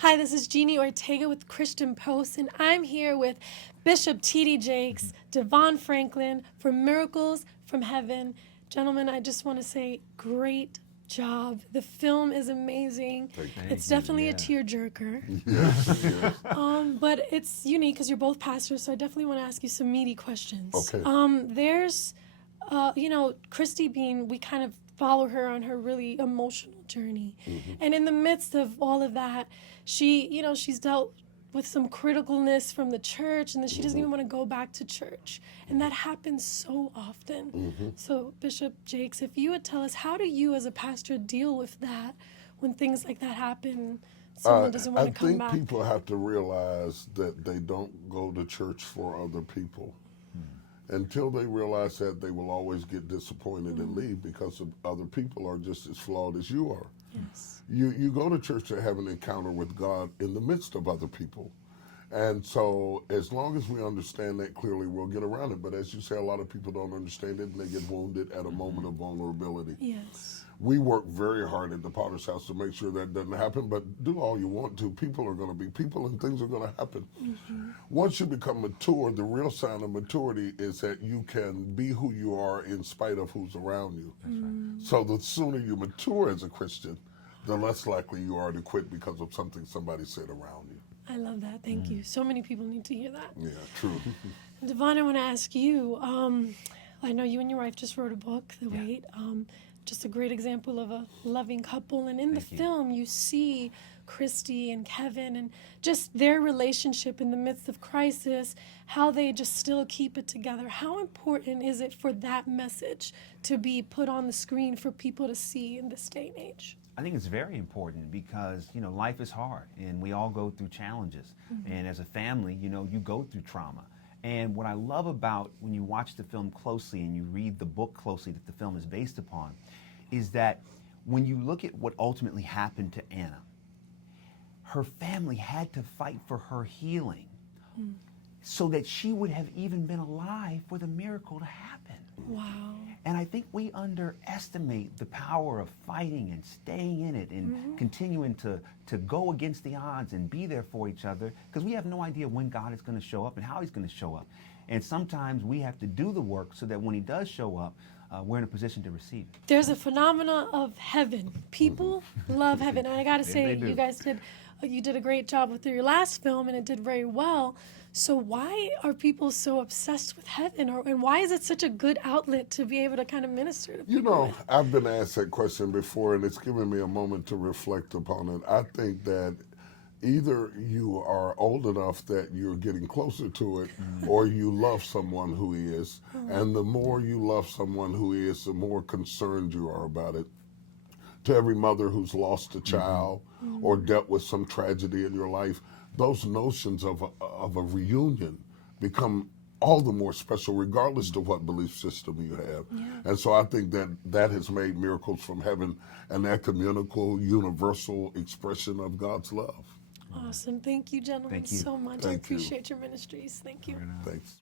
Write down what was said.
Hi, this is Jeannie Ortega with Christian Post, and I'm here with Bishop T.D. Jakes, DeVon Franklin for Miracles from Heaven. Gentlemen, I just want to say great job. The film is amazing. It's definitely a tearjerker. But it's unique because you're both pastors, so I definitely want to ask you some meaty questions. Okay. There's, Christy Bean, we kind of follow her on her really emotional journey. And in the midst of all of that, she's dealt with some criticalness from the church, and then she doesn't even want to go back to church. And that happens so often. So, Bishop Jakes, if you would tell us, how do you as a pastor deal with that when things like that happen? Someone doesn't want to come back. I think people have to realize that they don't go to church for other people. Until they realize that, they will always get disappointed and leave because other people are just as flawed as you are. Yes. You go to church to have an encounter with God in the midst of other people. And so as long as we understand that clearly, we'll get around it. But as you say, a lot of people don't understand it, and they get wounded at a moment of vulnerability. Yes. We work very hard at the Potter's House to make sure that doesn't happen, but do all you want to. People are going to be people, and things are going to happen. Once you become mature, the real sign of maturity is that you can be who you are in spite of who's around you. So the sooner you mature as a Christian, the less likely you are to quit because of something somebody said around you. I love that. Thank you. So many people need to hear that. Yeah, true. DeVon, I want to ask you, I know you and your wife just wrote a book, The Wait. Just a great example of a loving couple. And in the film, you see Christy and Kevin and just their relationship in the midst of crisis, how they just still keep it together. How important is it for that message to be put on the screen for people to see in this day and age? I think it's very important because, life is hard and we all go through challenges. And as a family, you go through trauma. And what I love about when you watch the film closely and you read the book closely that the film is based upon is that when you look at what ultimately happened to Anna, her family had to fight for her healing so that she would have even been alive for the miracle to happen. Wow. And I think we underestimate the power of fighting and staying in it and continuing to go against the odds and be there for each other, because we have no idea when God is going to show up and how he's going to show up. And sometimes we have to do the work so that when he does show up, we're in a position to receive it. There's a phenomena of heaven. People love heaven. And I got to say, you guys did a great job with your last film, and it did very well. So why are people so obsessed with heaven, and why is it such a good outlet to be able to kind of minister to people? I've been asked that question before, and it's given me a moment to reflect upon it. I think that either you are old enough that you're getting closer to it, or you love someone who is. And the more you love someone who is, the more concerned you are about it. To every mother who's lost a child or dealt with some tragedy in your life, those notions of a reunion become all the more special, regardless of what belief system you have. And so I think that has made Miracles from Heaven an ecumenical, universal expression of God's love. Awesome. Thank you, gentlemen, so much. I appreciate your ministries. Thank you. Thanks.